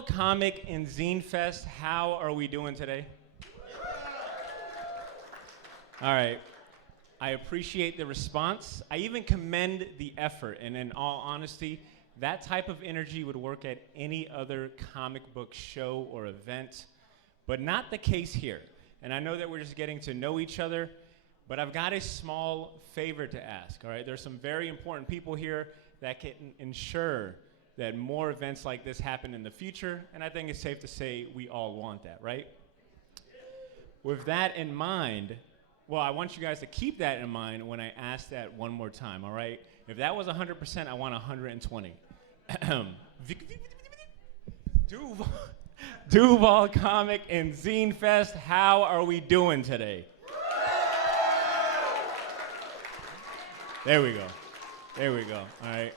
Duval Comic and Zine Fest, how are we doing today? All right. I appreciate the response. I even commend the effort, and in all honesty, that type of energy would work at any other comic book show or event, but not the case here. And I know that we're just getting to know each other, but I've got a small favor to ask, all right? There's some very important people here that can ensure that more events like this happen in the future, and I think it's safe to say we all want that, right? With that in mind, well, I want you guys to keep that in mind when I ask that one more time, all right? If that was 100%, I want 120. Duval Comic and Zine Fest, how are we doing today? There we go. There we go. All right.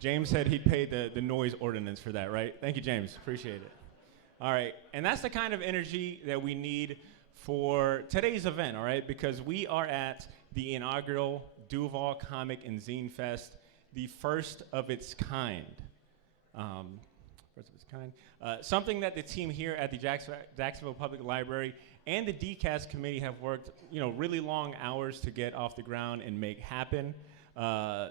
James said he'd pay the noise ordinance for that, right? Thank you, James. Appreciate it. All right. And that's the kind of energy that we need for today's event, all right? Because we are at the inaugural Duval Comic and Zine Fest, the first of its kind. Something that the team here at the Jacksonville Public Library and the DCAS committee have worked, really long hours to get off the ground and make happen.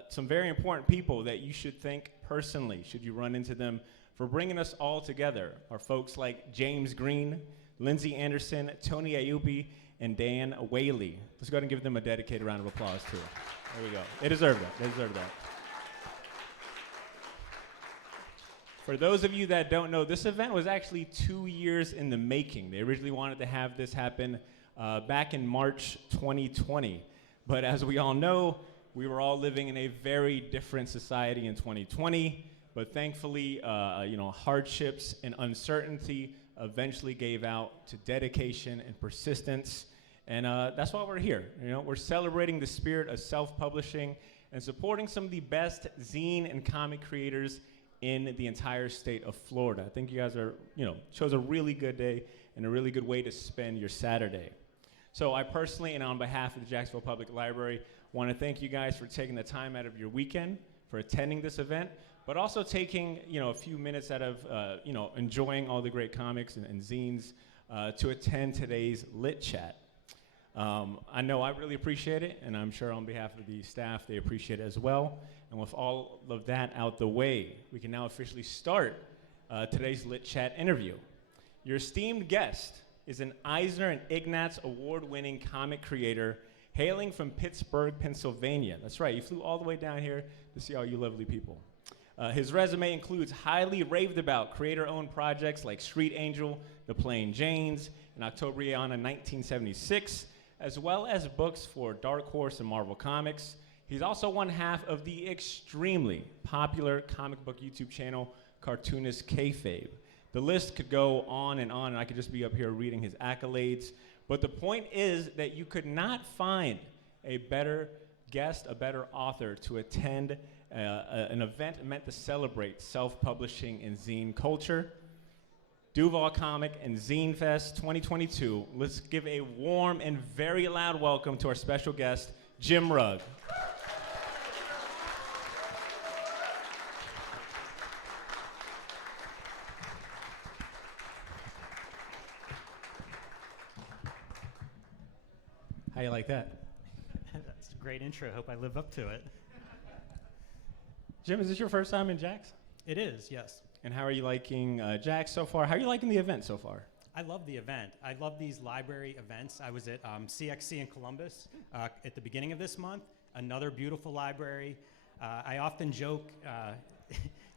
Some very important people that you should thank personally, should you run into them, for bringing us all together are folks like James Green, Lindsay Anderson, Tony Ayubi, and Dan Whaley. Let's go ahead and give them a dedicated round of applause, too. There we go. They deserve that. They deserve that. For those of you that don't know, this event was actually 2 years in the making. They originally wanted to have this happen back in March 2020. But as we all know, we were all living in a very different society in 2020. But thankfully, hardships and uncertainty eventually gave out to dedication and persistence. And that's why we're here. We're celebrating the spirit of self-publishing and supporting some of the best zine and comic creators in the entire state of Florida. I think you guys are, chose a really good day and a really good way to spend your Saturday. So I personally, and on behalf of the Jacksonville Public Library, want to thank you guys for taking the time out of your weekend for attending this event, but also taking, a few minutes out of, enjoying all the great comics and zines to attend today's Lit Chat. I know I really appreciate it, and I'm sure on behalf of the staff, they appreciate it as well. And with all of that out the way, we can now officially start today's Lit Chat interview. Your esteemed guest is an Eisner and Ignatz Award-winning comic creator hailing from Pittsburgh, Pennsylvania. That's right, he flew all the way down here to see all you lovely people. His resume includes highly raved about creator-owned projects like Street Angel, The Plain Janes, and Octobriana 1976, as well as books for Dark Horse and Marvel Comics. He's also one half of the extremely popular comic book YouTube channel, Cartoonist Kayfabe. The list could go on, and I could just be up here reading his accolades. But the point is that you could not find a better guest, a better author to attend an event meant to celebrate self-publishing and zine culture. Duval Comic and Zine Fest 2022. Let's give a warm and very loud welcome to our special guest, Jim Rugg. How you like that? That's a great intro. Hope I live up to it. Jim, is this your first time in Jax? It is, yes. And how are you liking Jax so far? How are you liking the event so far? I love the event. I love these library events. I was at CXC in Columbus at the beginning of this month. Another beautiful library. I often joke,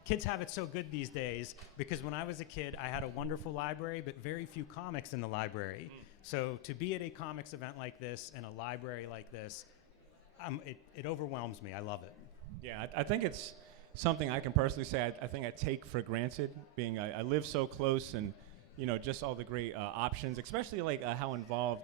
kids have it so good these days because when I was a kid, I had a wonderful library, but very few comics in the library. So to be at a comics event like this in a library like this, it overwhelms me. I love it. Yeah, I think it's something I can personally say I think I take for granted, being I live so close and, just all the great options, especially like how involved,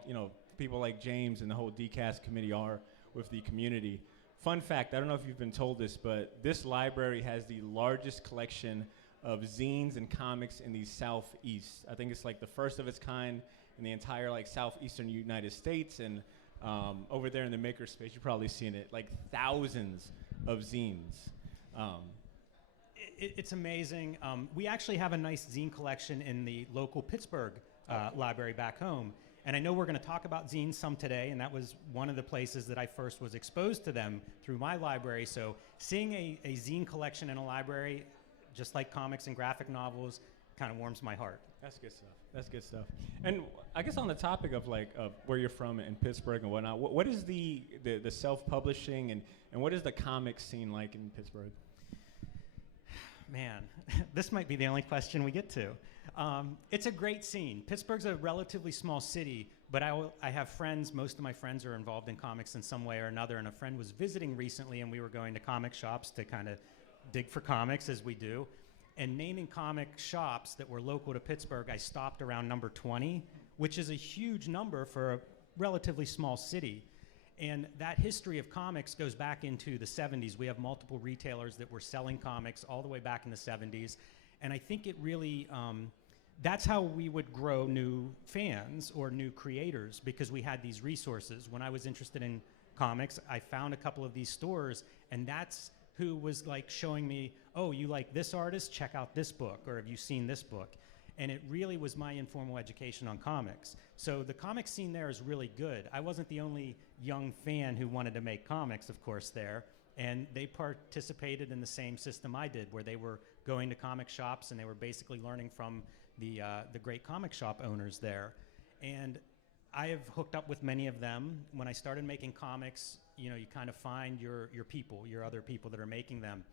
people like James and the whole DCAS committee are with the community. Fun fact, I don't know if you've been told this, but this library has the largest collection of zines and comics in the Southeast. I think it's like the first of its kind in the entire southeastern United States, and over there in the makerspace, you've probably seen it, like thousands of zines. It's amazing. We actually have a nice zine collection in the local Pittsburgh library back home. And I know we're going to talk about zines some today, and that was one of the places that I first was exposed to them through my library. So seeing a zine collection in a library, just like comics and graphic novels, kind of warms my heart. That's good stuff. That's good stuff. And I guess on the topic of of where you're from in Pittsburgh and whatnot, what is the self-publishing and what is the comic scene like in Pittsburgh? Man, this might be the only question we get to. It's a great scene. Pittsburgh's a relatively small city, but I have friends. Most of my friends are involved in comics in some way or another, and a friend was visiting recently, and we were going to comic shops to kind of dig for comics, as we do. And naming comic shops that were local to Pittsburgh, I stopped around number 20, which is a huge number for a relatively small city. And that history of comics goes back into the 70s. We have multiple retailers that were selling comics all the way back in the 70s. And I think it really, that's how we would grow new fans or new creators, because we had these resources. When I was interested in comics, I found a couple of these stores, and that's who was like showing me, oh, you like this artist? Check out this book, or have you seen this book? And it really was my informal education on comics. So the comic scene there is really good. I wasn't the only young fan who wanted to make comics, of course, there. And they participated in the same system I did, where they were going to comic shops and they were basically learning from the great comic shop owners there. And I have hooked up with many of them. When I started making comics, you kind of find your people, your other people that are making them.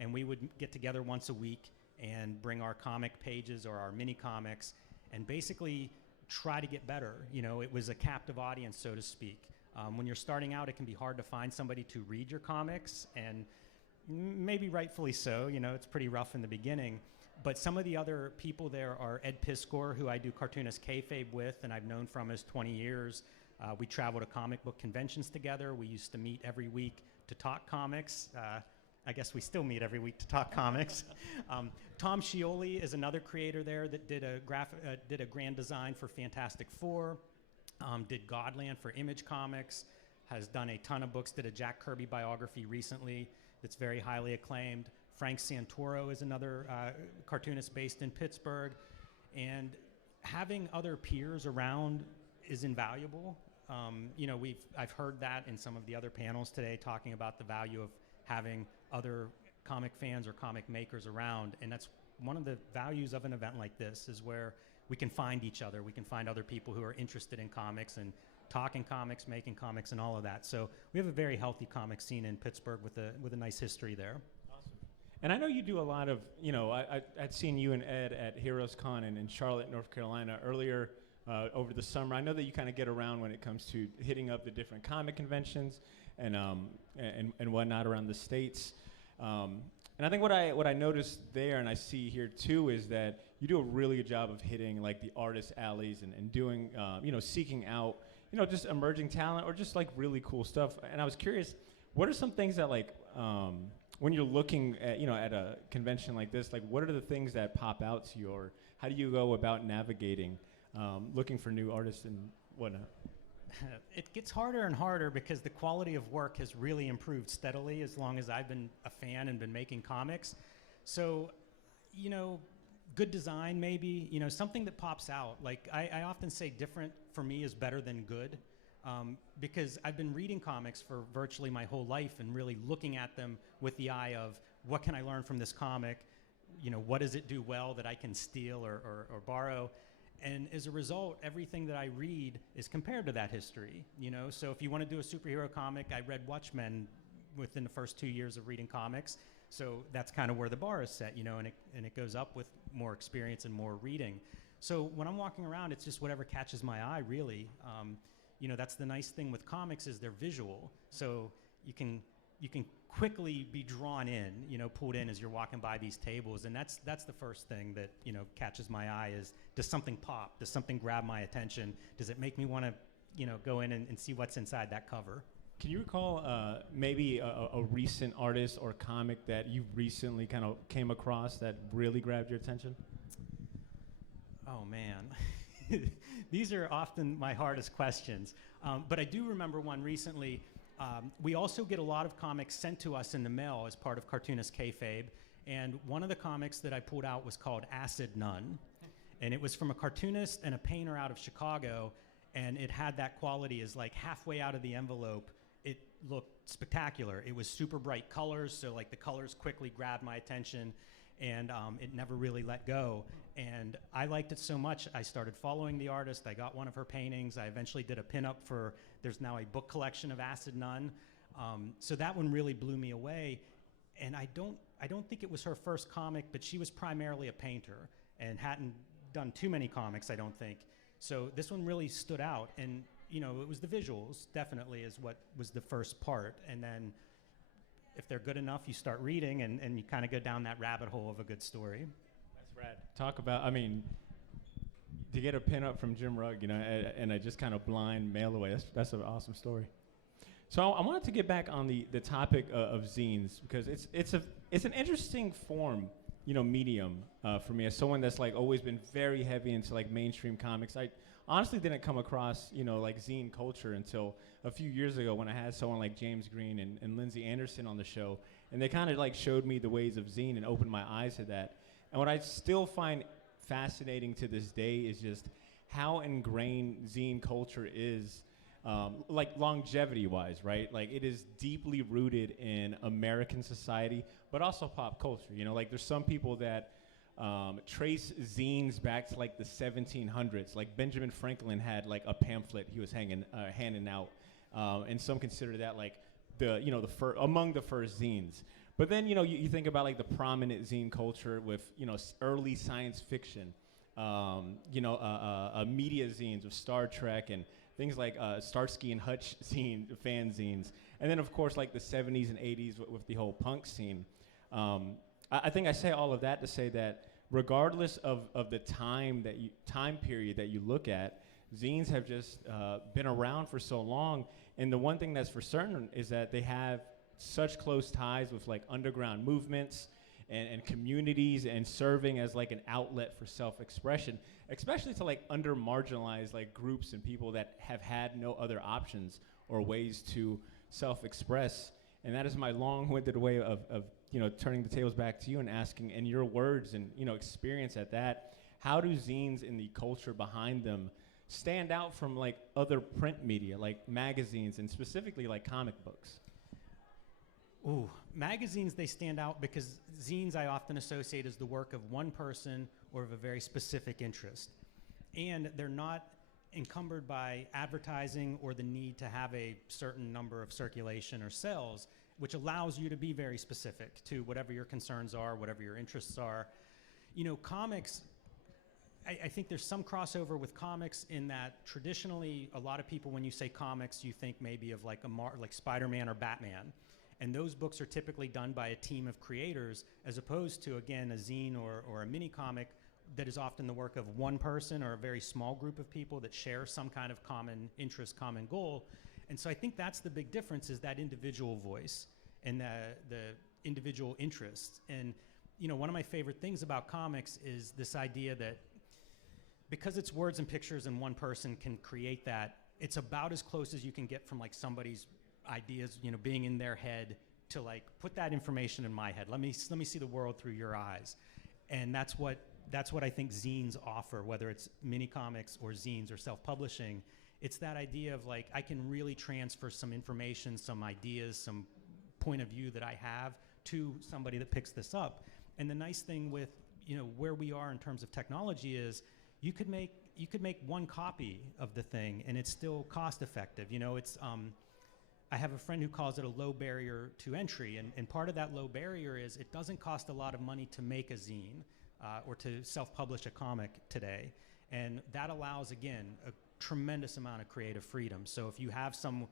And we would get together once a week and bring our comic pages or our mini comics and basically try to get better. It was a captive audience, so to speak. When you're starting out, it can be hard to find somebody to read your comics, and maybe rightfully so. It's pretty rough in the beginning. But some of the other people there are Ed Piskor, who I do Cartoonist Kayfabe with, and I've known from his 20 years. We travel to comic book conventions together. We used to meet every week to talk comics. I guess we still meet every week to talk comics. Tom Scioli is another creator there that did a grand design for Fantastic Four, did Godland for Image Comics, has done a ton of books, did a Jack Kirby biography recently that's very highly acclaimed. Frank Santoro is another cartoonist based in Pittsburgh. And having other peers around is invaluable. I've heard that in some of the other panels today, talking about the value of having other comic fans or comic makers around. And that's one of the values of an event like this, is where we can find each other. We can find other people who are interested in comics and talking comics, making comics, and all of that. So we have a very healthy comic scene in Pittsburgh with a nice history there. Awesome. And I know you do a lot of, I'd seen you and Ed at Heroes Con in Charlotte, North Carolina earlier over the summer. I know that you kind of get around when it comes to hitting up the different comic conventions and whatnot around the States. And I think what I noticed there, and I see here too, is that you do a really good job of hitting like the artist alleys and doing, seeking out, just emerging talent or just like really cool stuff. And I was curious, what are some things that when you're looking at, at a convention like this, like what are the things that pop out to you, or how do you go about navigating, looking for new artists and whatnot? It gets harder and harder because the quality of work has really improved steadily as long as I've been a fan and been making comics. So, good design maybe, something that pops out. Like I often say different for me is better than good, because I've been reading comics for virtually my whole life and really looking at them with the eye of what can I learn from this comic? What does it do well that I can steal or borrow? And as a result, everything that I read is compared to that history, So if you want to do a superhero comic, I read Watchmen within the first 2 years of reading comics. So that's kind of where the bar is set, and it goes up with more experience and more reading. So when I'm walking around, it's just whatever catches my eye, really. That's the nice thing with comics, is they're visual. So you can quickly be drawn in, pulled in as you're walking by these tables. And that's the first thing that, catches my eye is, does something pop? Does something grab my attention? Does it make me want to, go in and see what's inside that cover? Can you recall maybe a recent artist or comic that you recently kind of came across that really grabbed your attention? Oh, man. These are often my hardest questions. But I do remember one recently. We also get a lot of comics sent to us in the mail as part of Cartoonist Kayfabe, And one of the comics that I pulled out was called Acid Nun. And it was from a cartoonist and a painter out of Chicago. And it had that quality as like halfway out of the envelope, it looked spectacular. It was super bright colors, so like the colors quickly grabbed my attention, and it never really let go. And I liked it so much, I started following the artist. I got one of her paintings. I eventually did a pinup for, there's now a book collection of Acid Nun. So that one really blew me away. And I don't think it was her first comic, but she was primarily a painter and hadn't done too many comics, I don't think. So this one really stood out, and you know, it was the visuals, definitely, is what was the first part. And then if they're good enough, you start reading, and you kind of go down that rabbit hole of a good story. That's rad. Talk about, I mean, to get a pinup from Jim Rugg, you know, and I just kind of blind mail away, that's an awesome story. So I wanted to get back on the topic of zines, because it's an interesting form, you know, medium for me, as someone that's like always been very heavy into like mainstream comics. I honestly didn't come across, you know, like zine culture until a few years ago when I had someone like James Green and Lindsay Anderson on the show, and they kind of like showed me the ways of zine and opened my eyes to that. And what I still find fascinating to this day is just how ingrained zine culture is, like longevity-wise, right? Like it is deeply rooted in American society, but also pop culture. You know, like there's some people that trace zines back to like the 1700s. Like Benjamin Franklin had like a pamphlet he was handing out, and some consider that like among the first zines. But then, you know, you think about like the prominent zine culture with, you know, early science fiction, media zines of Star Trek and things like Starsky and Hutch fan zines. And then, of course, like the 70s and 80s with the whole punk scene. I think I say all of that to say that regardless of the time period that you look at, zines have just been around for so long. And the one thing that's for certain is that they have such close ties with like underground movements and communities, and serving as like an outlet for self-expression, especially to like under-marginalized like groups and people that have had no other options or ways to self-express. And that is my long-winded way of you know, turning the tables back to you and asking, in your words and, you know, experience at that, how do zines and the culture behind them stand out from like other print media, like magazines and specifically like comic books? Ooh, magazines, they stand out because zines I often associate as the work of one person or of a very specific interest. And they're not encumbered by advertising or the need to have a certain number of circulation or sales, which allows you to be very specific to whatever your concerns are, whatever your interests are. You know, comics, I think there's some crossover with comics in that traditionally a lot of people, when you say comics, you think maybe of like like Spider-Man or Batman. And those books are typically done by a team of creators, as opposed to, again, a zine or a mini comic that is often the work of one person or a very small group of people that share some kind of common interest, common goal. And so I think that's the big difference, is that individual voice and the individual interests. And, you know, one of my favorite things about comics is this idea that because it's words and pictures and one person can create that, it's about as close as you can get from like somebody's ideas, you know, being in their head to like put that information in my head. Let me see the world through your eyes. And that's what I think zines offer, whether it's mini comics or zines or self-publishing. It's that idea of like, I can really transfer some information, some ideas, some point of view that I have to somebody that picks this up. And the nice thing with, you know, where we are in terms of technology is you could make one copy of the thing and it's still cost effective. You know, it's I have a friend who calls it a low barrier to entry, and part of that low barrier is it doesn't cost a lot of money to make a zine or to self-publish a comic today, and that allows, again, a tremendous amount of creative freedom. So if you have some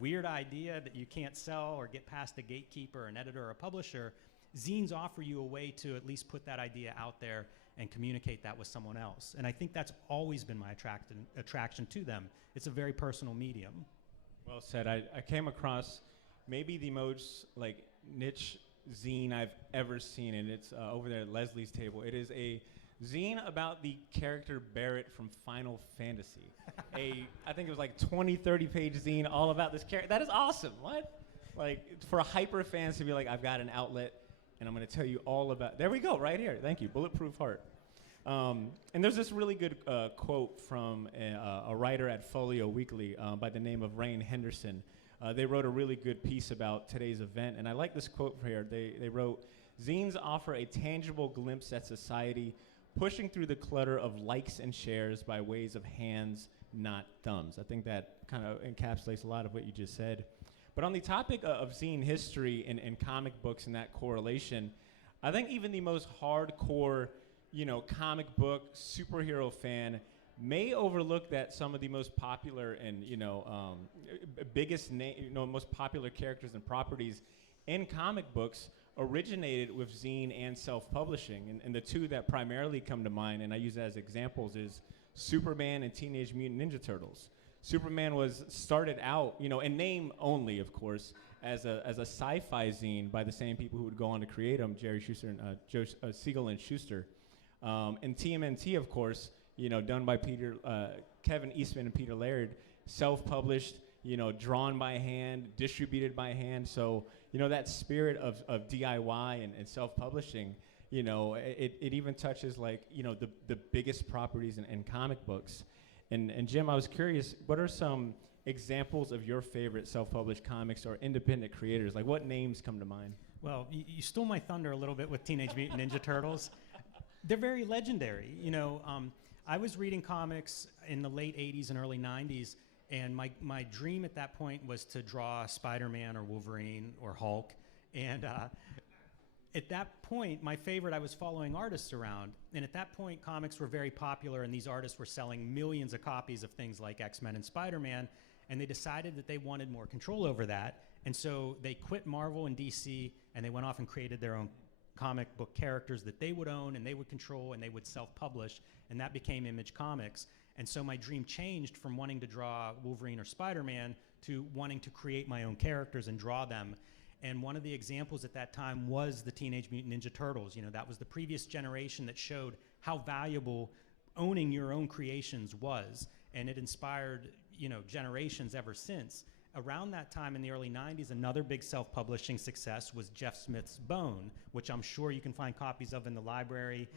weird idea that you can't sell or get past a gatekeeper, an editor, or a publisher, zines offer you a way to at least put that idea out there and communicate that with someone else. And I think that's always been my attraction to them. It's a very personal medium. Well said. I came across maybe the most like niche zine I've ever seen, and it's over there at Leslie's table. It is a zine about the character Barrett from Final Fantasy. I think it was like 20, 30-page zine all about this character. That is awesome. What? Like, for hyper fans to be like, I've got an outlet and I'm going to tell you all about. There we go, right here. Thank you, Bulletproof Heart. And there's this really good quote from a writer at Folio Weekly by the name of Rain Henderson. They wrote a really good piece about today's event, and I like this quote here. They wrote, "Zines offer a tangible glimpse at society, pushing through the clutter of likes and shares by ways of hands, not thumbs." I think that kind of encapsulates a lot of what you just said. But on the topic of zine history and comic books and that correlation, I think even the most hardcore, comic book superhero fan may overlook that some of the most popular and most popular characters and properties in comic books originated with zine and self-publishing. And the two that primarily come to mind, and I use that as examples, is Superman and Teenage Mutant Ninja Turtles. Superman was started out, in name only, of course, as a sci-fi zine by the same people who would go on to create them, Jerry Schuster and Siegel and Schuster. And TMNT, of course, done by Kevin Eastman and Peter Laird, self-published, drawn by hand, distributed by hand. So, that spirit of DIY and self-publishing, it even touches the biggest properties in comic books. And Jim, I was curious, what are some examples of your favorite self-published comics or independent creators? Like, what names come to mind? Well, you stole my thunder a little bit with Teenage Mutant Ninja Turtles. They're very legendary. I was reading comics in the late 80s and early 90s, and my dream at that point was to draw Spider-Man or Wolverine or Hulk. And at that point, my favorite, I was following artists around. And at that point, comics were very popular, and these artists were selling millions of copies of things like X-Men and Spider-Man. And they decided that they wanted more control over that. And so they quit Marvel and DC, and they went off and created their own comic book characters that they would own and they would control and they would self-publish, and that became Image Comics. And so my dream changed from wanting to draw Wolverine or Spider-Man to wanting to create my own characters and draw them. And one of the examples at that time was the Teenage Mutant Ninja Turtles. That was the previous generation that showed how valuable owning your own creations was, and it inspired generations ever since. Around that time in the early 90s, another big self-publishing success was Jeff Smith's Bone, which I'm sure you can find copies of in the library.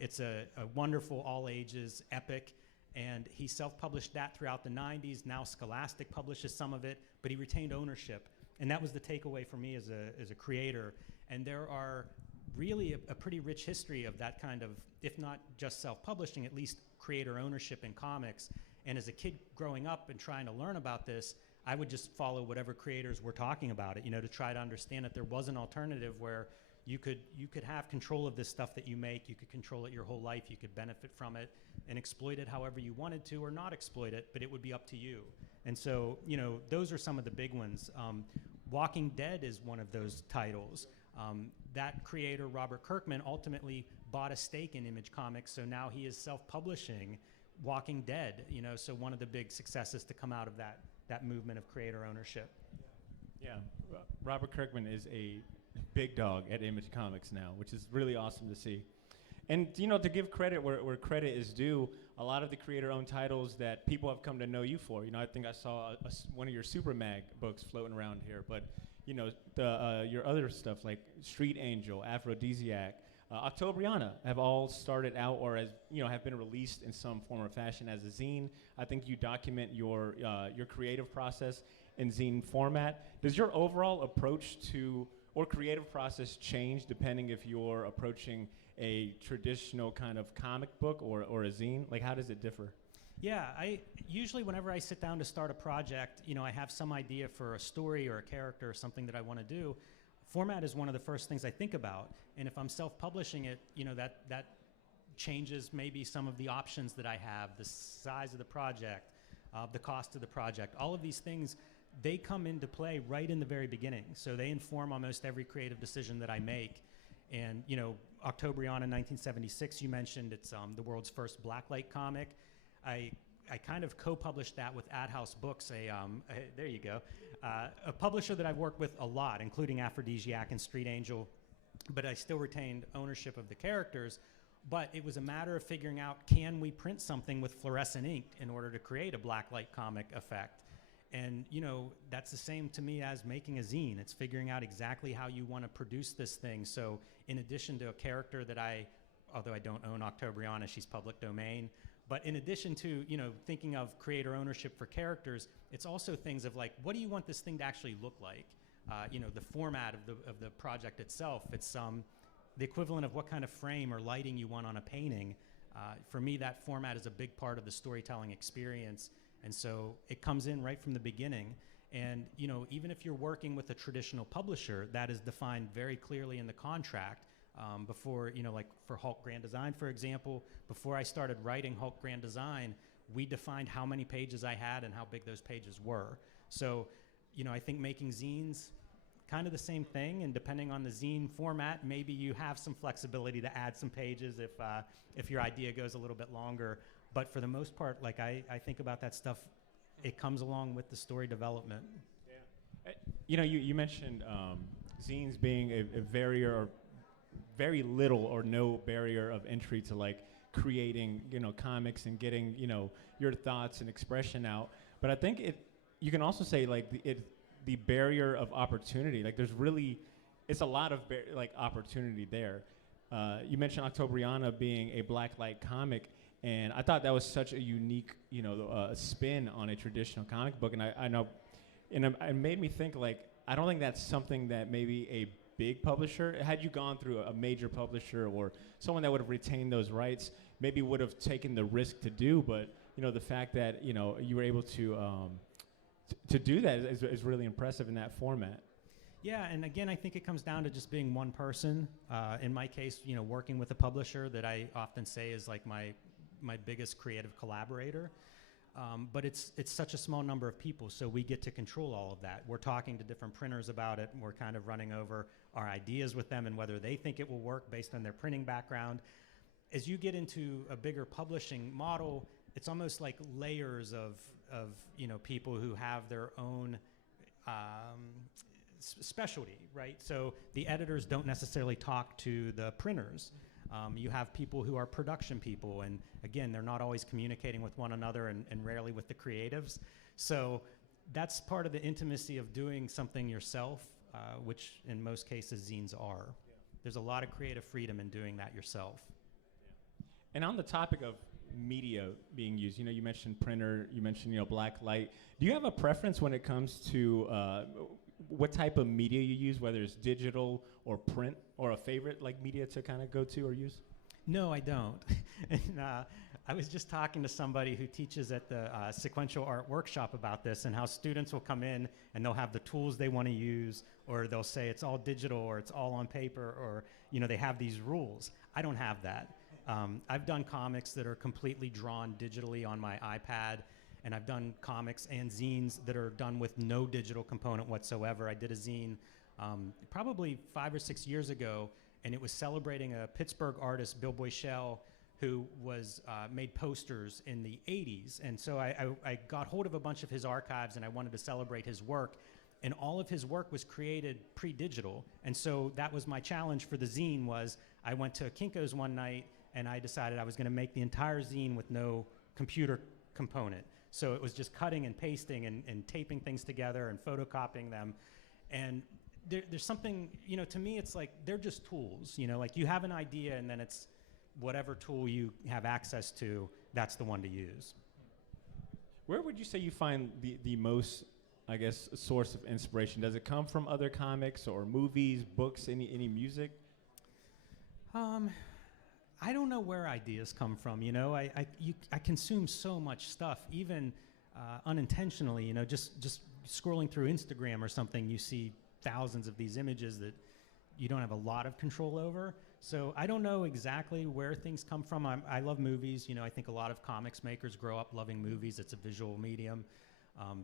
It's a wonderful all-ages epic, and he self-published that throughout the 90s. Now Scholastic publishes some of it, but he retained ownership, and that was the takeaway for me as a creator. And there are really a pretty rich history of that kind of, if not just self-publishing, at least creator ownership in comics. And as a kid growing up and trying to learn about this, I would just follow whatever creators were talking about it, to try to understand that there was an alternative where you could have control of this stuff that you make, you could control it your whole life, you could benefit from it and exploit it however you wanted to, or not exploit it, but it would be up to you. And so, those are some of the big ones. Walking Dead is one of those titles. That creator, Robert Kirkman, ultimately bought a stake in Image Comics, so now he is self-publishing Walking Dead, so one of the big successes to come out of that movement of creator ownership. Yeah, Robert Kirkman is a big dog at Image Comics now, which is really awesome to see. And to give credit where credit is due, a lot of the creator-owned titles that people have come to know you for. I think I saw one of your Super Mag books floating around here, but your other stuff like Street Angel, Afrodisiac, Octobriana have all started out or have been released in some form or fashion as a zine. I think you document your creative process in zine format. Does your overall approach to or creative process change depending if you're approaching a traditional kind of comic book or a zine? Like, how does it differ? Yeah, I usually whenever I sit down to start a project, I have some idea for a story or a character or something that I want to do. Format is one of the first things I think about, and if I'm self-publishing it, that changes maybe some of the options that I have, the size of the project, the cost of the project. All of these things, they come into play right in the very beginning, so they inform almost every creative decision that I make. And Octobriana 1976, you mentioned, it's the world's first blacklight comic. I kind of co-published that with AdHouse Books, there you go, a publisher that I've worked with a lot, including Afrodisiac and Street Angel, but I still retained ownership of the characters. But it was a matter of figuring out, can we print something with fluorescent ink in order to create a blacklight comic effect? And, that's the same to me as making a zine. It's figuring out exactly how you want to produce this thing. So in addition to a character that although I don't own Octobriana, she's public domain, but in addition to, thinking of creator ownership for characters, it's also things of like, what do you want this thing to actually look like? The format of the project itself. It's the equivalent of what kind of frame or lighting you want on a painting. For me, that format is a big part of the storytelling experience. And so it comes in right from the beginning. And, even if you're working with a traditional publisher, that is defined very clearly in the contract. Before, like for Hulk Grand Design, for example, before I started writing Hulk Grand Design, we defined how many pages I had and how big those pages were. So, I think making zines, kind of the same thing, and depending on the zine format, maybe you have some flexibility to add some pages if your idea goes a little bit longer. But for the most part, like I think about that stuff, it comes along with the story development. Yeah. You mentioned zines being a very little or no barrier of entry to like creating, comics and getting, your thoughts and expression out. But I think you can also say like the barrier of opportunity. Like it's a lot of opportunity there. You mentioned Octobriana being a blacklight comic, and I thought that was such a unique, spin on a traditional comic book. And I know, and it made me think like, I don't think that's something that maybe a big publisher, had you gone through a major publisher or someone that would have retained those rights, maybe would have taken the risk to do. But the fact that you were able to do that is really impressive in that format. Yeah, and again, I think it comes down to just being one person. In my case, working with a publisher that I often say is like my biggest creative collaborator. But it's such a small number of people, so we get to control all of that. We're talking to different printers about it, and we're kind of running over our ideas with them and whether they think it will work based on their printing background. As you get into a bigger publishing model, it's almost like layers of people who have their own specialty, right? So the editors don't necessarily talk to the printers. You have people who are production people, and again, they're not always communicating with one another and rarely with the creatives. So that's part of the intimacy of doing something yourself, which in most cases zines are. Yeah. There's a lot of creative freedom in doing that yourself. Yeah. And on the topic of media being used, you mentioned printer, you mentioned black light. Do you have a preference when it comes to what type of media you use, whether it's digital or print, or a favorite like media to kind of go to or use? No, I don't. And I was just talking to somebody who teaches at the sequential art workshop about this, and how students will come in and they'll have the tools they want to use, or they'll say it's all digital or it's all on paper, or they have these rules. I don't have that. I've done comics that are completely drawn digitally on my iPad, and I've done comics and zines that are done with no digital component whatsoever. I did a zine probably 5 or 6 years ago, and it was celebrating a Pittsburgh artist, Bill Boychelle, who was made posters in the 80s. And so I got hold of a bunch of his archives, and I wanted to celebrate his work. And all of his work was created pre-digital. And so that was my challenge for the zine. Was I went to Kinko's one night, and I decided I was going to make the entire zine with no computer component. So it was just cutting and pasting and taping things together and photocopying them. And there's something, to me, it's like they're just tools. Like you have an idea, and then it's whatever tool you have access to, that's the one to use. Where would you say you find the most, I guess, source of inspiration? Does it come from other comics or movies, books, any music? I don't know where ideas come from. I consume so much stuff, even unintentionally. Just scrolling through Instagram or something, you see thousands of these images that you don't have a lot of control over. So I don't know exactly where things come from. I love movies. I think a lot of comics makers grow up loving movies. It's a visual medium.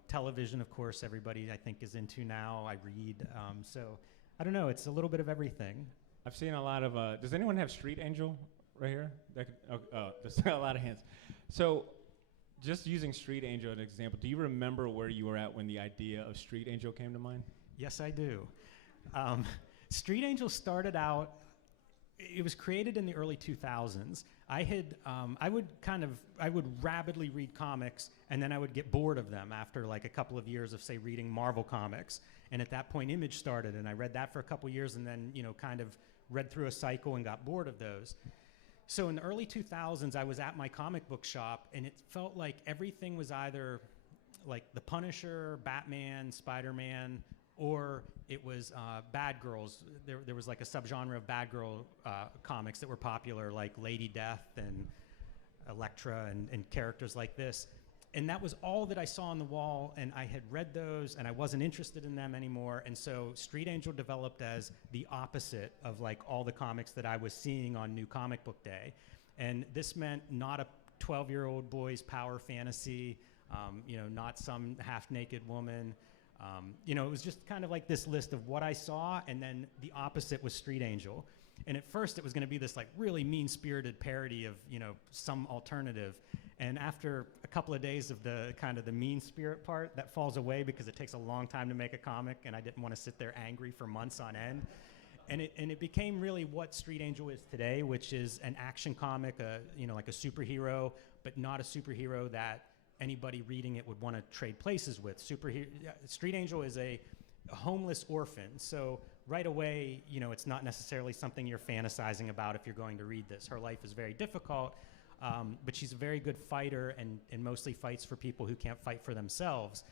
Television, of course, everybody I think is into now. I read. So I don't know. It's a little bit of everything. I've seen a lot of. Does anyone have Street Angel right here? There's a lot of hands. So, just using Street Angel as an example, do you remember where you were at when the idea of Street Angel came to mind? Yes, I do. Street Angel started out. It was created in the early 2000s. I would rapidly read comics, and then I would get bored of them after like a couple of years of, say, reading Marvel comics. And at that point, Image started, and I read that for a couple years, and then, you know, kind of read through a cycle and got bored of those. So in the early 2000s, I was at my comic book shop, and it felt like everything was either like The Punisher, Batman, Spider-Man, or it was bad girls. There was like a subgenre of bad girl comics that were popular, like Lady Death and Elektra and characters like this. And that was all that I saw on the wall, and I had read those, and I wasn't interested in them anymore. And so Street Angel developed as the opposite of like all the comics that I was seeing on New Comic Book Day. And this meant not a 12-year-old boy's power fantasy, you know, not some half-naked woman. You know, it was just kind of like this list of what I saw, and then the opposite was Street Angel. And at first it was gonna be this like really mean-spirited parody of, you know, some alternative. And after a couple of days of the kind of the mean spirit part, that falls away because it takes a long time to make a comic, and I didn't want to sit there angry for months on end. And it became really what Street Angel is today, which is an action comic, you know, like a superhero, but not a superhero that anybody reading it would want to trade places with. Street Angel is a homeless orphan, so right away, you know, it's not necessarily something you're fantasizing about if you're going to read this. Her life is very difficult. But she's a very good fighter and mostly fights for people who can't fight for themselves.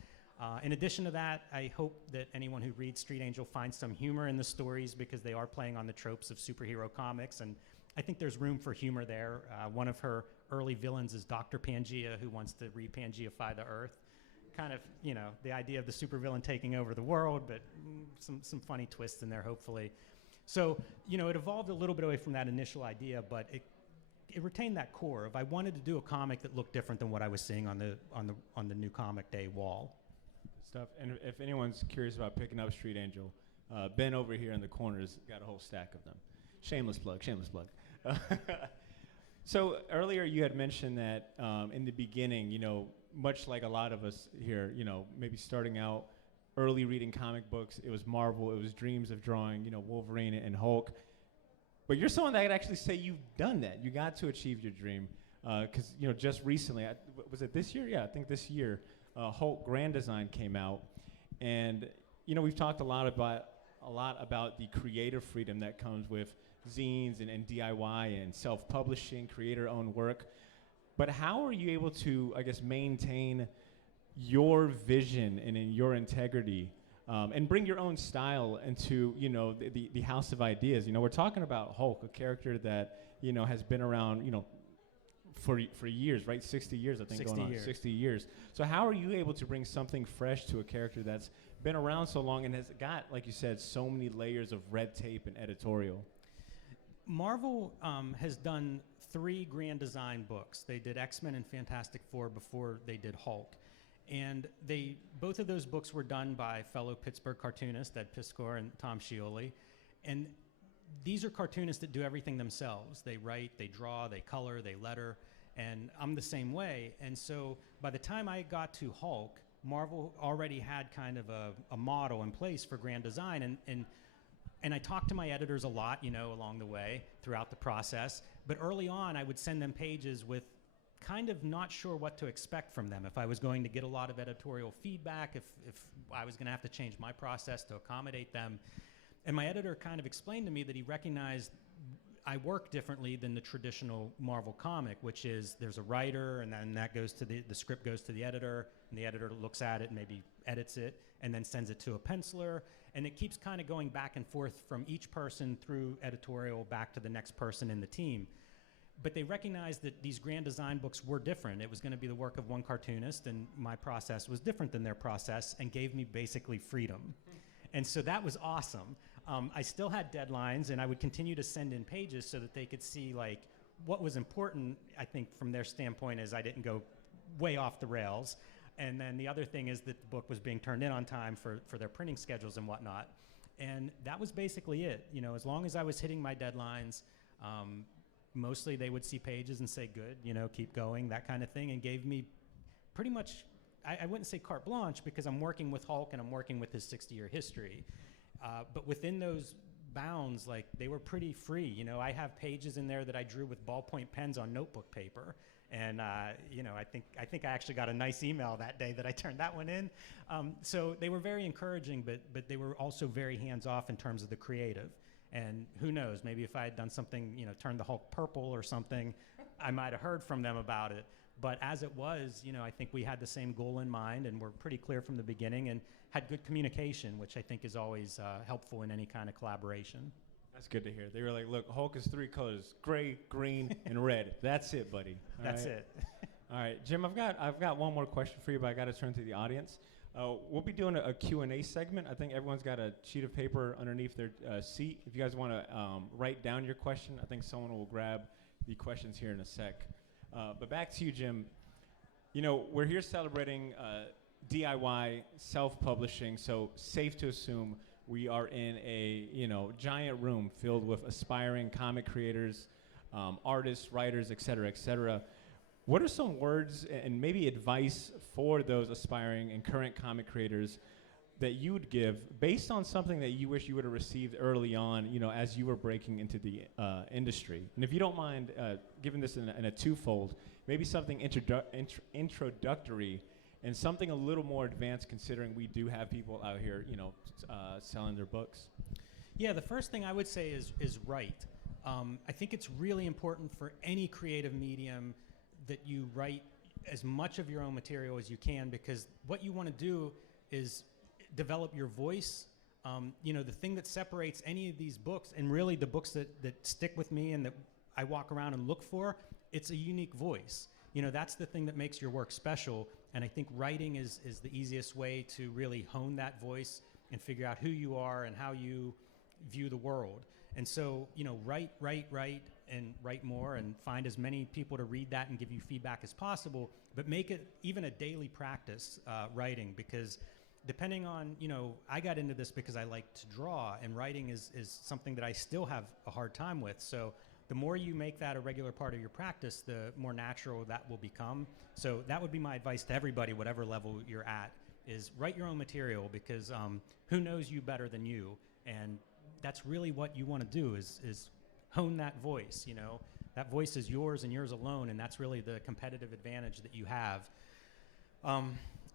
In addition to that, I hope that anyone who reads Street Angel finds some humor in the stories, because they are playing on the tropes of superhero comics, and I think there's room for humor there. One of her early villains is Dr. Pangea, who wants to re-Pangeify the Earth. Kind of, you know, the idea of the supervillain taking over the world, but some funny twists in there, hopefully. So, you know, it evolved a little bit away from that initial idea, but it retained that core of I wanted to do a comic that looked different than what I was seeing on the New Comic Day wall. Stuff. And if anyone's curious about picking up Street Angel, Ben over here in the corners got a whole stack of them. Shameless plug, shameless plug. So earlier you had mentioned that in the beginning, you know, much like a lot of us here, you know, maybe starting out early reading comic books, it was Marvel, it was dreams of drawing, you know, Wolverine and Hulk. But you're someone that could actually say you've done that. You got to achieve your dream. Because, you know, just recently, was it this year? Yeah, I think this year, Hulk Grand Design came out. And, you know, we've talked a lot about the creative freedom that comes with zines and DIY and self-publishing, creator-owned work. But how are you able to, I guess, maintain your vision and in your integrity and bring your own style into, you know, the house of ideas? You know, we're talking about Hulk, a character that, you know, has been around, you know, for years, right? 60 years, I think. 60 going on. years. 60 years. So how are you able to bring something fresh to a character that's been around so long and has got, like you said, so many layers of red tape and editorial? Marvel has done 3 Grand Design books. They did X-Men and Fantastic Four before they did Hulk. And both of those books were done by fellow Pittsburgh cartoonists, Ed Piskor and Tom Scioli. And these are cartoonists that do everything themselves. They write, they draw, they color, they letter, and I'm the same way. And so by the time I got to Hulk, Marvel already had kind of a model in place for Grand Design, and I talked to my editors a lot, you know, along the way throughout the process. But early on, I would send them pages with kind of not sure what to expect from them, if I was going to get a lot of editorial feedback, if I was going to have to change my process to accommodate them. And my editor kind of explained to me that he recognized I work differently than the traditional Marvel comic, which is there's a writer, and then that goes to the script goes to the editor, and the editor looks at it and maybe edits it, and then sends it to a penciler, and it keeps kind of going back and forth from each person through editorial back to the next person in the team. But they recognized that these Grand Design books were different. It was going to be the work of one cartoonist, and my process was different than their process, and gave me basically freedom. And so that was awesome. I still had deadlines, and I would continue to send in pages so that they could see like what was important. I think from their standpoint is I didn't go way off the rails. And then the other thing is that the book was being turned in on time for their printing schedules and whatnot. And that was basically it. You know, as long as I was hitting my deadlines, mostly they would see pages and say, good, you know, keep going, that kind of thing, and gave me pretty much, I wouldn't say carte blanche, because I'm working with Hulk and I'm working with his 60-year history. But within those bounds, like they were pretty free. You know, I have pages in there that I drew with ballpoint pens on notebook paper. And you know, I think I actually got a nice email that day that I turned that one in. So they were very encouraging, but they were also very hands-off in terms of the creative. And who knows, maybe if I had done something, you know, turned the Hulk purple or something, I might have heard from them about it. But as it was, you know, I think we had the same goal in mind and were pretty clear from the beginning and had good communication, which I think is always helpful in any kind of collaboration. That's good to hear. They were like, look, Hulk is 3 colors, gray, green, and red. That's it, buddy. All That's right? it. All right, Jim, I've got one more question for you, but I got to turn to the audience. We'll be doing a Q&A segment. I think everyone's got a sheet of paper underneath their seat. If you guys want to write down your question, I think someone will grab the questions here in a sec. But back to you, Jim. You know, we're here celebrating DIY self-publishing, so safe to assume we are in a, you know, giant room filled with aspiring comic creators, artists, writers, et cetera, et cetera. What are some words and maybe advice for those aspiring and current comic creators that you would give based on something that you wish you would have received early on, you know, as you were breaking into the industry? And if you don't mind giving this in a twofold, maybe something introductory and something a little more advanced, considering we do have people out here, you know, selling their books. Yeah, the first thing I would say is write. I think it's really important for any creative medium that you write as much of your own material as you can, because what you want to do is develop your voice. You know, the thing that separates any of these books, and really the books that stick with me and that I walk around and look for, it's a unique voice. You know, that's the thing that makes your work special, and I think writing is the easiest way to really hone that voice and figure out who you are and how you view the world. And so, you know, write, and write more and find as many people to read that and give you feedback as possible, but make it even a daily practice, writing, because depending on, you know, I got into this because I like to draw, and writing is something that I still have a hard time with. So the more you make that a regular part of your practice, the more natural that will become. So that would be my advice to everybody, whatever level you're at, is write your own material, because who knows you better than you? And that's really what you want to do is hone that voice. You know, that voice is yours and yours alone, and that's really the competitive advantage that you have.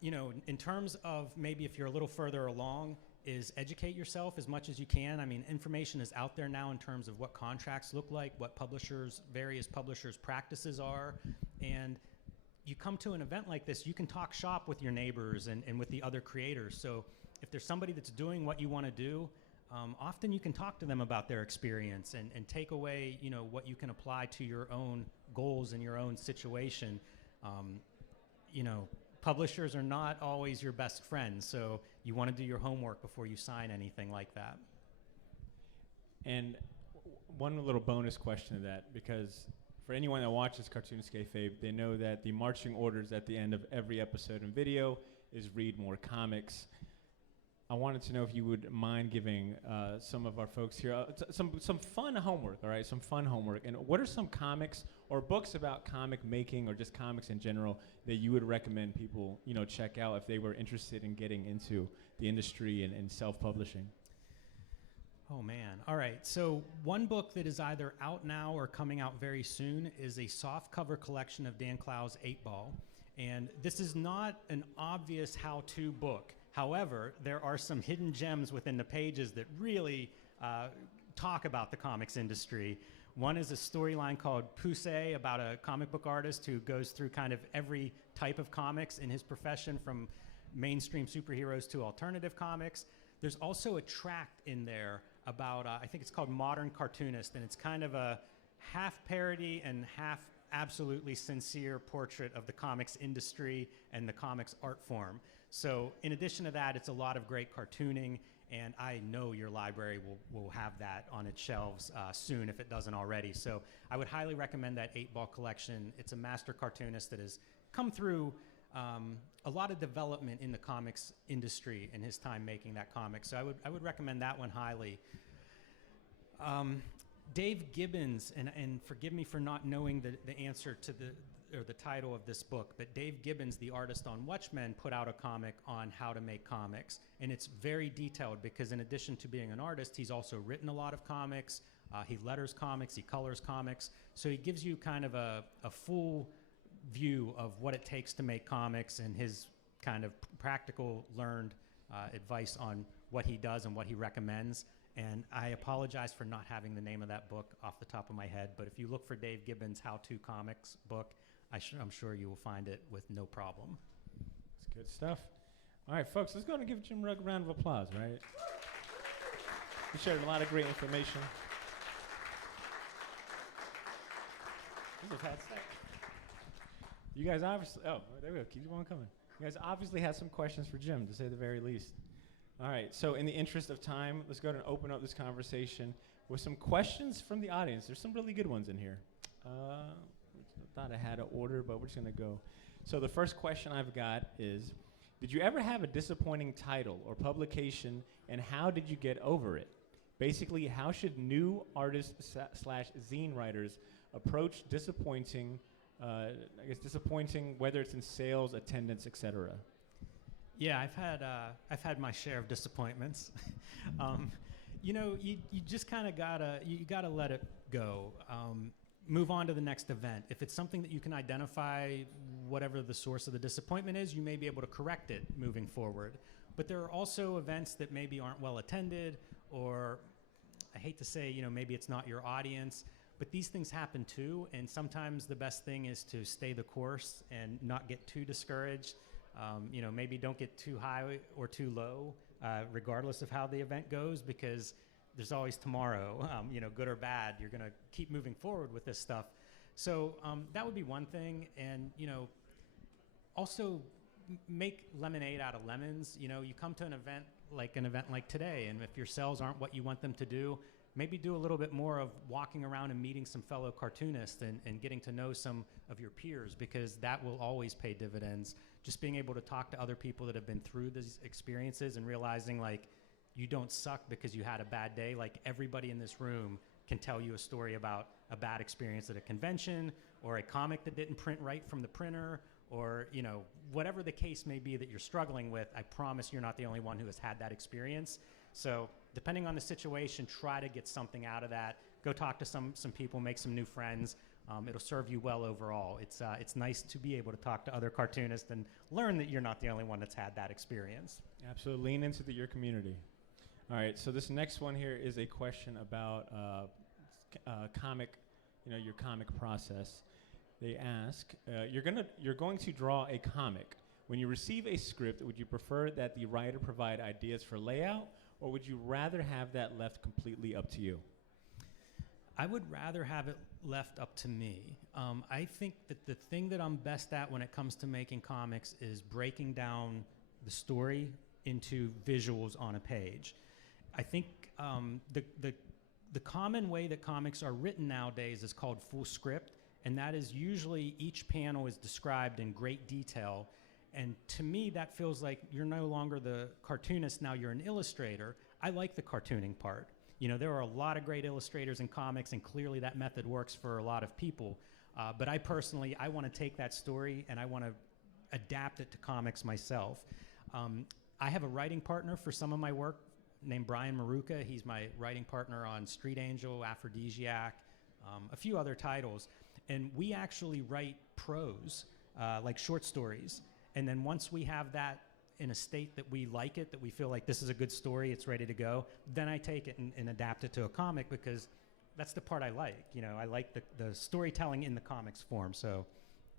You know, in terms of maybe if you're a little further along, is educate yourself as much as you can. I mean, information is out there now in terms of what contracts look like, what various publishers' practices are, and you come to an event like this, you can talk shop with your neighbors and with the other creators. So if there's somebody that's doing what you want to do, often you can talk to them about their experience and take away, you know, what you can apply to your own goals and your own situation. You know, publishers are not always your best friends, so you want to do your homework before you sign anything like that. And one little bonus question to that, because for anyone that watches Cartoonist Kayfabe, they know that the marching orders at the end of every episode and video is read more comics. I wanted to know if you would mind giving some of our folks here some fun homework, all right? Some fun homework. And what are some comics or books about comic making or just comics in general that you would recommend people, you know, check out if they were interested in getting into the industry and self-publishing? Oh, man. All right. So one book that is either out now or coming out very soon is a softcover collection of Dan Clow's 8-Ball. And this is not an obvious how-to book. However, there are some hidden gems within the pages that really talk about the comics industry. One is a storyline called Poussey, about a comic book artist who goes through kind of every type of comics in his profession, from mainstream superheroes to alternative comics. There's also a tract in there about, I think it's called Modern Cartoonist, and it's kind of a half parody and half absolutely sincere portrait of the comics industry and the comics art form. So in addition to that, it's a lot of great cartooning, and I know your library will have that on its shelves soon if it doesn't already. So I would highly recommend that 8-Ball collection. It's a master cartoonist that has come through a lot of development in the comics industry in his time making that comic. So I would recommend that one highly. Dave Gibbons, and forgive me for not knowing the answer to the title of this book, but Dave Gibbons, the artist on Watchmen, put out a comic on how to make comics, and it's very detailed because in addition to being an artist, he's also written a lot of comics. He letters comics, he colors comics, so he gives you kind of a full view of what it takes to make comics and his kind of practical learned advice on what he does and what he recommends. And I apologize for not having the name of that book off the top of my head, but if you look for Dave Gibbons' How-To Comics book, I'm sure you will find it with no problem. That's good stuff. All right, folks, let's go and give Jim Rugg a round of applause, right? He shared a lot of great information. This is fat stack. You guys obviously, there we go, keep on coming. You guys obviously had some questions for Jim, to say the very least. All right, so in the interest of time, let's go ahead and open up this conversation with some questions from the audience. There's some really good ones in here. I thought I had an order, but we're just gonna go. So the first question I've got is, did you ever have a disappointing title or publication, and how did you get over it? Basically, how should new artists slash zine writers approach disappointing, whether it's in sales, attendance, etc.? Yeah, I've had my share of disappointments. You just kind of gotta let it go. Move on to the next event. If it's something that you can identify, whatever the source of the disappointment is, you may be able to correct it moving forward. But there are also events that maybe aren't well attended, or I hate to say, maybe it's not your audience, but these things happen too, and sometimes the best thing is to stay the course and not get too discouraged. Maybe don't get too high or too low, regardless of how the event goes, because there's always tomorrow, good or bad. You're going to keep moving forward with this stuff. So that would be one thing. And, also make lemonade out of lemons. You come to an event like today, and if your sales aren't what you want them to do, maybe do a little bit more of walking around and meeting some fellow cartoonists and getting to know some of your peers, because that will always pay dividends. Just being able to talk to other people that have been through these experiences and realizing, you don't suck because you had a bad day. Everybody in this room can tell you a story about a bad experience at a convention, or a comic that didn't print right from the printer, or whatever the case may be that you're struggling with. I promise you're not the only one who has had that experience. So depending on the situation, try to get something out of that. Go talk to some people, make some new friends. It'll serve you well overall. It's nice to be able to talk to other cartoonists and learn that you're not the only one that's had that experience. Absolutely, lean into your community. All right, so this next one here is a question about comic, your comic process. They ask, you're going to draw a comic. When you receive a script, would you prefer that the writer provide ideas for layout, or would you rather have that left completely up to you? I would rather have it left up to me. I think that the thing that I'm best at when it comes to making comics is breaking down the story into visuals on a page. I think the common way that comics are written nowadays is called full script, and that is usually each panel is described in great detail. And to me, that feels like you're no longer the cartoonist, now you're an illustrator. I like the cartooning part. There are a lot of great illustrators in comics, and clearly that method works for a lot of people. But I personally want to take that story and I want to adapt it to comics myself. I have a writing partner for some of my work named Brian Maruka. He's my writing partner on Street Angel, Afrodisiac, a few other titles. And we actually write prose, like short stories. And then once we have that in a state that we like it, that we feel like this is a good story, it's ready to go, then I take it and adapt it to a comic, because that's the part I like. I like the storytelling in the comics form. So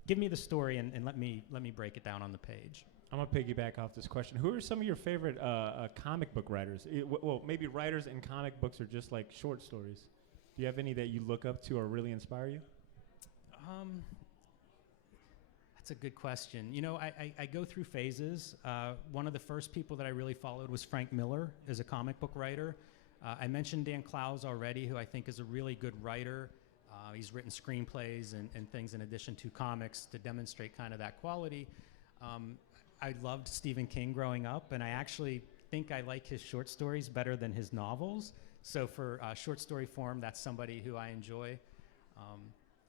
give me the story and let me break it down on the page. I'm going to piggyback off this question. Who are some of your favorite comic book writers? Well, maybe writers in comic books or just like short stories. Do you have any that you look up to or really inspire you? That's a good question. I go through phases. One of the first people that I really followed was Frank Miller as a comic book writer. I mentioned Dan Clowes already, who I think is a really good writer. He's written screenplays and things in addition to comics to demonstrate kind of that quality. I loved Stephen King growing up, and I actually think I like his short stories better than his novels. So for short story form, that's somebody who I enjoy.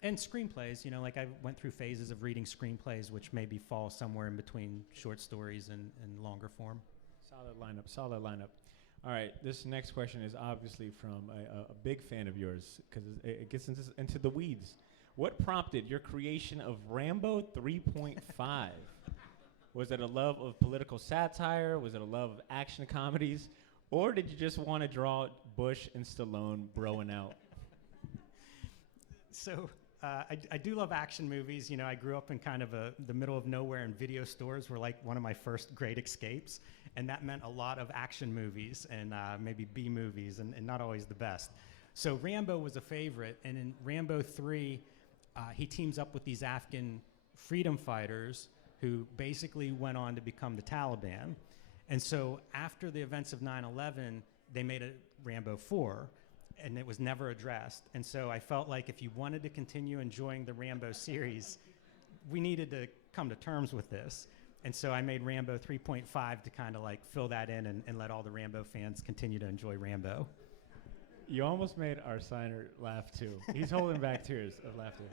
And screenplays, like I went through phases of reading screenplays, which maybe fall somewhere in between short stories and longer form. Solid lineup. All right, this next question is obviously from a big fan of yours, because it gets into the weeds. What prompted your creation of Rambo 3.5? Was it a love of political satire? Was it a love of action comedies? Or did you just want to draw Bush and Stallone broing out? So I do love action movies. I grew up in kind of the middle of nowhere, and video stores were like one of my first great escapes. And that meant a lot of action movies and maybe B movies, and not always the best. So Rambo was a favorite. And in Rambo 3, he teams up with these Afghan freedom fighters who basically went on to become the Taliban. And so after the events of 9/11, they made a Rambo 4, and it was never addressed. And so I felt like if you wanted to continue enjoying the Rambo series, we needed to come to terms with this. And so I made Rambo 3.5 to kind of like fill that in and let all the Rambo fans continue to enjoy Rambo. You almost made our signer laugh too. He's holding back tears of laughter.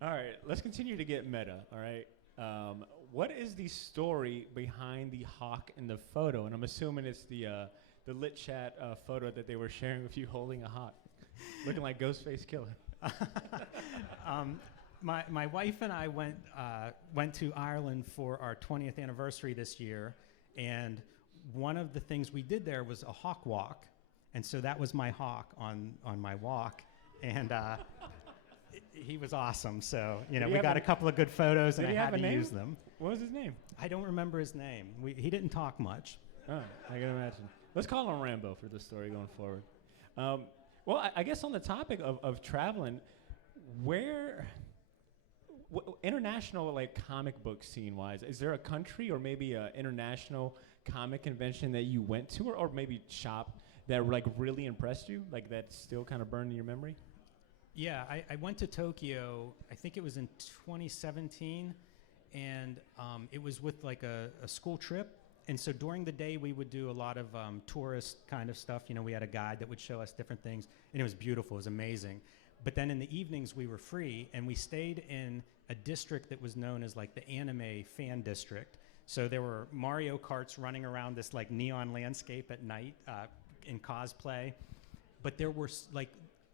All right, let's continue to get meta, all right? What is the story behind the hawk in the photo? And I'm assuming it's the lit chat photo that they were sharing with you holding a hawk, looking like Ghostface Killer. My wife and I went to Ireland for our 20th anniversary this year, and one of the things we did there was a hawk walk, and so that was my hawk on my walk, and he was awesome. So we got a couple of good photos, and I had to use them. What was his name? I don't remember his name. He didn't talk much. Oh, I can imagine. Let's call him Rambo for this story going forward. Well, I guess on the topic of traveling, where international comic book scene wise, is there a country or maybe an international comic convention that you went to, or maybe shop that really impressed you, that's still kind of burned in your memory? Yeah, I went to Tokyo, I think it was in 2017, and it was with a school trip. And so during the day, we would do a lot of tourist kind of stuff. We had a guide that would show us different things, and it was beautiful, it was amazing. But then in the evenings, we were free, and we stayed in a district that was known as the anime fan district. So there were Mario Karts running around this neon landscape at night in cosplay. But there were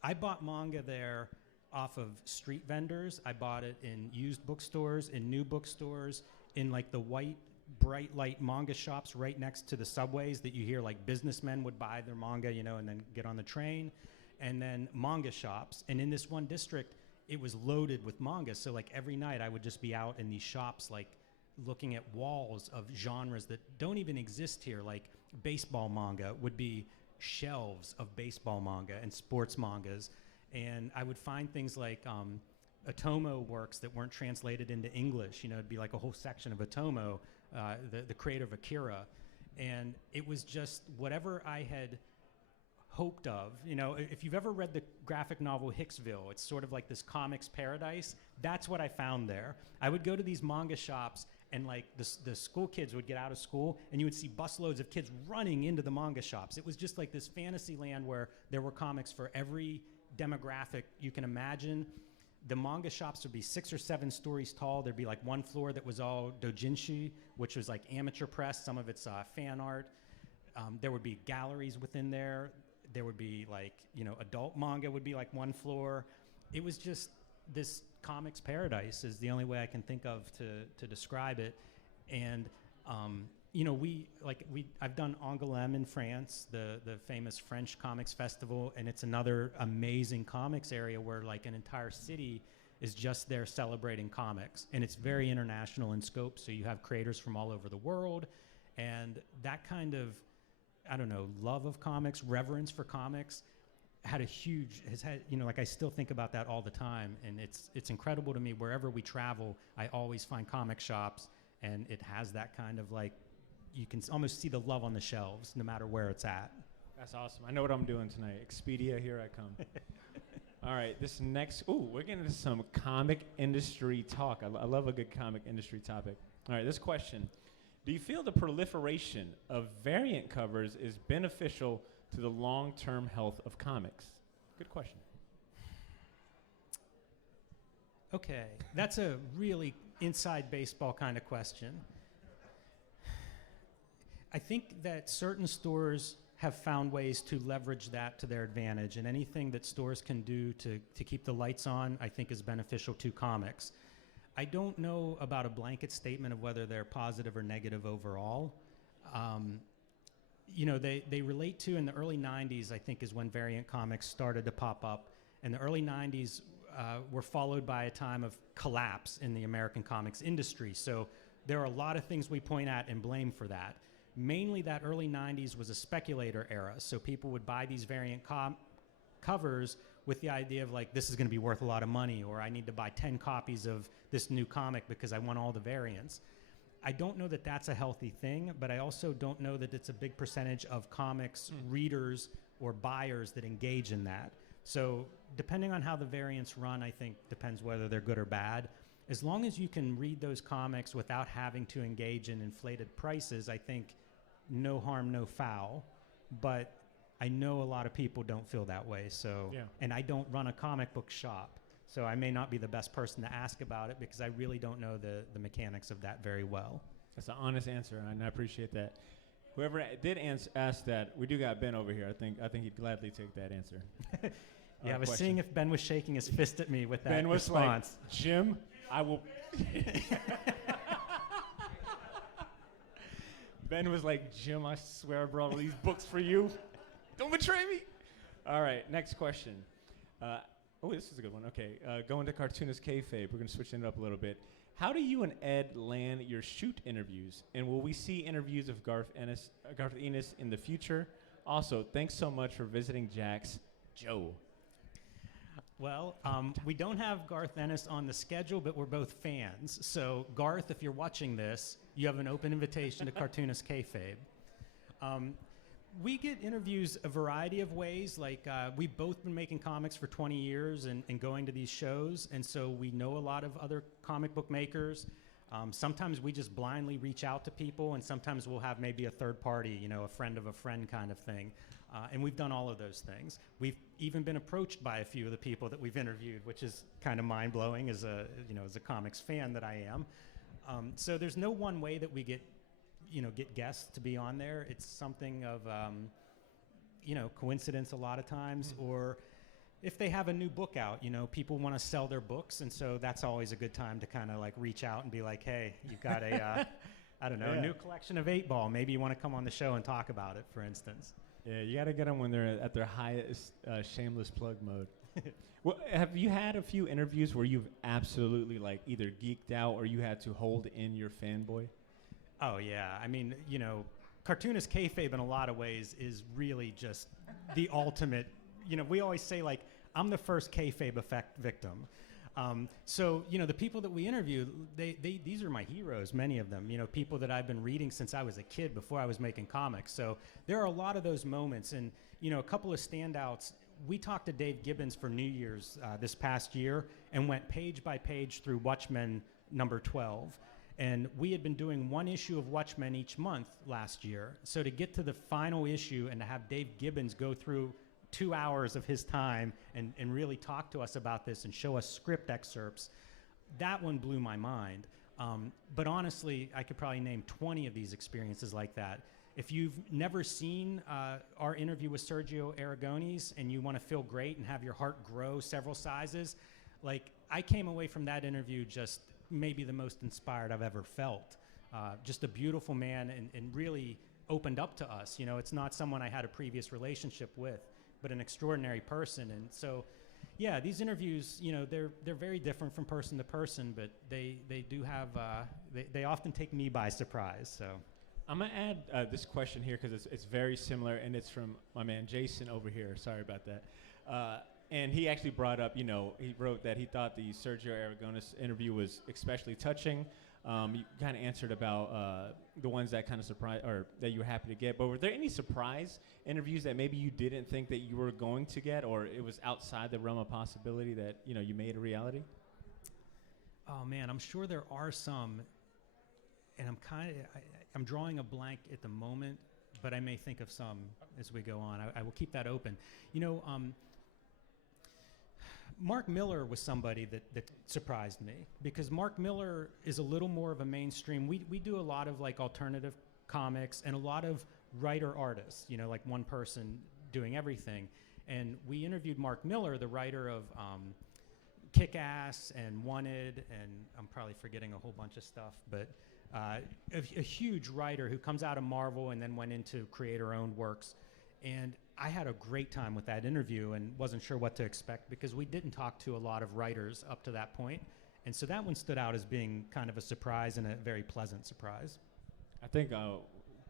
I bought manga there off of street vendors. I bought it in used bookstores, in new bookstores, in the white bright light manga shops right next to the subways that you hear businessmen would buy their manga, and then get on the train, and then manga shops. And in this one district, it was loaded with manga. So every night I would just be out in these shops looking at walls of genres that don't even exist here. Baseball manga would be shelves of baseball manga and sports mangas, and I would find things Otomo works that weren't translated into English. It'd be a whole section of Otomo, the creator of Akira, and it was just whatever I had hoped of. If you've ever read the graphic novel Hicksville, it's sort of like this comics paradise. That's what I found there. I would go to these manga shops, and the school kids would get out of school, and you would see busloads of kids running into the manga shops. It was just this fantasy land where there were comics for every demographic you can imagine. The manga shops would be 6 or 7 stories tall. There'd be one floor that was all doujinshi, which was amateur press. Some of it's fan art. There would be galleries within there. There would be adult manga would be one floor. It was just this comics paradise is the only way I can think of to describe it. And I've done Angoulême in France, the famous French comics festival, and it's another amazing comics area where an entire city is just there celebrating comics, and it's very international in scope. So you have creators from all over the world, and that kind of love of comics, reverence for comics I still think about that all the time, and it's incredible to me. Wherever we travel, I always find comic shops, and it has that kind of you can almost see the love on the shelves no matter where it's at. That's awesome. I know what I'm doing tonight. Expedia, here I come. All right, this next, we're getting into some comic industry talk. I love a good comic industry topic. All right, this question. Do you feel the proliferation of variant covers is beneficial to the long-term health of comics? Good question. Okay, that's a really inside baseball kind of question. I think that certain stores have found ways to leverage that to their advantage, and anything that stores can do to keep the lights on, I think is beneficial to comics. I don't know about a blanket statement of whether they're positive or negative overall. They relate to, in the early 90s, I think, is when variant comics started to pop up. And the early 90s were followed by a time of collapse in the American comics industry. So there are a lot of things we point at and blame for that. Mainly that early 90s was a speculator era. So people would buy these variant covers with the idea of like, this is going to be worth a lot of money, or I need to buy 10 copies of this new comic because I want all the variants. I don't know that that's a healthy thing, but I also don't know that it's a big percentage of comics readers or buyers that engage in that. So depending on how the variants run, I think depends whether they're good or bad. As long as you can read those comics without having to engage in inflated prices, I think no harm, no foul. But I know a lot of people don't feel that way. So, and I don't run a comic book shop. So I may not be the best person to ask about it because I really don't know the mechanics of that very well. That's an honest answer, and I appreciate that. Whoever did ask that, we do got Ben over here. I think he'd gladly take that answer. Yeah, I was seeing if Ben was shaking his fist at me with that Ben was response. Like, Jim, I will... Ben was like, Jim, I swear I brought all these books for you. Don't betray me. All right, next question. This is a good one. Okay, going to Cartoonist Kayfabe. We're going to switch it up a little bit. How do you and Ed land your shoot interviews? And will we see interviews of Garth Ennis in the future? Also, thanks so much for visiting Jax. Joe. Well, we don't have Garth Ennis on the schedule, but we're both fans. So, Garth, if you're watching this, you have an open invitation to Cartoonist Kayfabe. We get interviews a variety of ways. Like, we've both been making comics for 20 years and going to these shows, and so we know a lot of other comic book makers. Sometimes we just blindly reach out to people, and sometimes we'll have maybe a third party, a friend of a friend kind of thing. And we've done all of those things. We've even been approached by a few of the people that we've interviewed, which is kind of mind-blowing as a comics fan that I am. So there's no one way that we get guests to be on there. It's something of, coincidence a lot of times, or if they have a new book out, people want to sell their books, and so that's always a good time to kind of like reach out and be like, hey, you've got a, a new collection of 8-Ball. Maybe you want to come on the show and talk about it, for instance. Yeah, you got to get them when they're at their highest shameless plug mode. Well, have you had a few interviews where you've absolutely like either geeked out or you had to hold in your fanboy? Oh, yeah. I mean, Cartoonist Kayfabe in a lot of ways is really just the ultimate. We always say, like, I'm the first kayfabe effect victim. So, the people that we interview, these are my heroes, many of them, people that I've been reading since I was a kid before I was making comics. So there are a lot of those moments. And, a couple of standouts. We talked to Dave Gibbons for New Year's this past year and went page by page through Watchmen number 12. And we had been doing one issue of Watchmen each month last year. So to get to the final issue and to have Dave Gibbons go through 2 hours of his time and really talk to us about this and show us script excerpts, that one blew my mind. But honestly, I could probably name 20 of these experiences like that. If you've never seen our interview with Sergio Aragonés and you want to feel great and have your heart grow several sizes, like I came away from that interview just maybe the most inspired I've ever felt. Just a beautiful man and really opened up to us. It's not someone I had a previous relationship with, but an extraordinary person. And so, yeah, these interviews, they're very different from person to person, but they do have, they often take me by surprise, so. I'm going to add this question here because it's very similar, and it's from my man Jason over here. Sorry about that. And he actually brought up, he wrote that he thought the Sergio Aragonés interview was especially touching. You kind of answered about the ones that kind of surprised or that you were happy to get. But were there any surprise interviews that maybe you didn't think that you were going to get, or it was outside the realm of possibility that you made a reality? Oh man, I'm sure there are some, and I'm drawing a blank at the moment but I may think of some as we go on. I will keep that open. You know, Mark Miller was somebody that surprised me, because Mark Miller is a little more of a mainstream. We do a lot of like alternative comics and a lot of writer-artists, you know, like one person doing everything. And we interviewed Mark Miller, the writer of Kick-Ass and Wanted, and I'm probably forgetting a whole bunch of stuff, but a huge writer who comes out of Marvel and then went into creator-owned works. And I had a great time with that interview and wasn't sure what to expect, because we didn't talk to a lot of writers up to that point. And so that one stood out as being kind of a surprise, and a very pleasant surprise. I think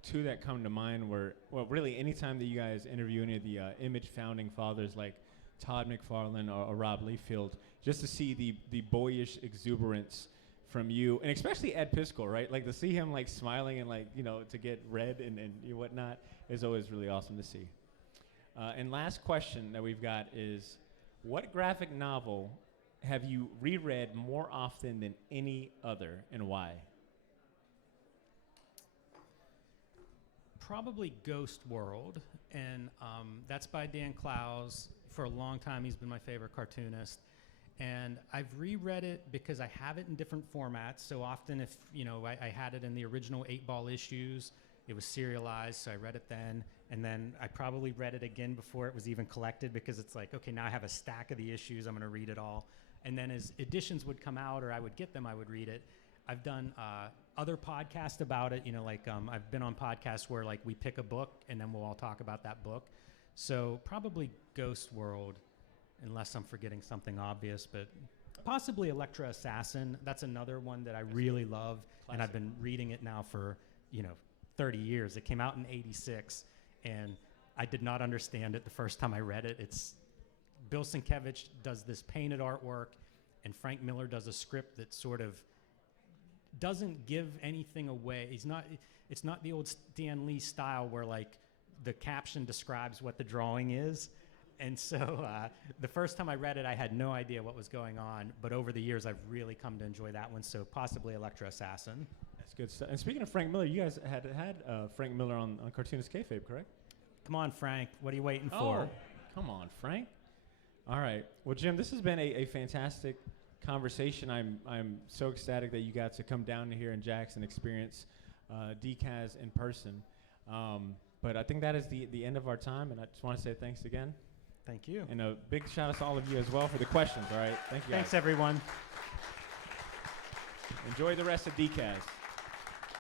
two that come to mind were, well, really anytime that you guys interview any of the Image founding fathers like Todd McFarlane or Rob Liefeld, just to see the boyish exuberance from you, and especially Ed Piskor, right? Like to see him like smiling and like, you know, to get read and whatnot is always really awesome to see. And last question that we've got is, what graphic novel have you reread more often than any other, and why? Probably Ghost World, and that's by Dan Clowes. For a long time, he's been my favorite cartoonist. And I've reread it because I have it in different formats. So often if, you know, I had it in the original 8-ball issues, it was serialized, so I read it then. And then I probably read it again before it was even collected, because it's like, okay, now I have a stack of the issues, I'm gonna read it all. And then as editions would come out or I would get them, I would read it. I've done other podcasts about it, you know, like I've been on podcasts where like we pick a book and then we'll all talk about that book. So probably Ghost World, unless I'm forgetting something obvious, but possibly Electra Assassin. That's another one that I really love. Classic. And I've been reading it now for, you know, 30 years. It came out in '86, and I did not understand it the first time I read it. It's Bill Sienkiewicz does this painted artwork, and Frank Miller does a script that sort of doesn't give anything away. It's not the old Stan Lee style where like the caption describes what the drawing is. And so the first time I read it, I had no idea what was going on. But over the years, I've really come to enjoy that one. So possibly Electra Assassin. That's good stuff. And speaking of Frank Miller, you guys had Frank Miller on Cartoonist Kayfabe, correct? Come on, Frank. What are you waiting Oh, for? come on, Frank. All right. Well, Jim, this has been a fantastic conversation. I'm so ecstatic that you got to come down here in Jackson, experience DCAS in person. But I think that is the end of our time, and I just want to say thanks again. Thank you. And a big shout out to all of you as well for the questions, all right? Thank you guys. Thanks, everyone. Enjoy the rest of DCAS.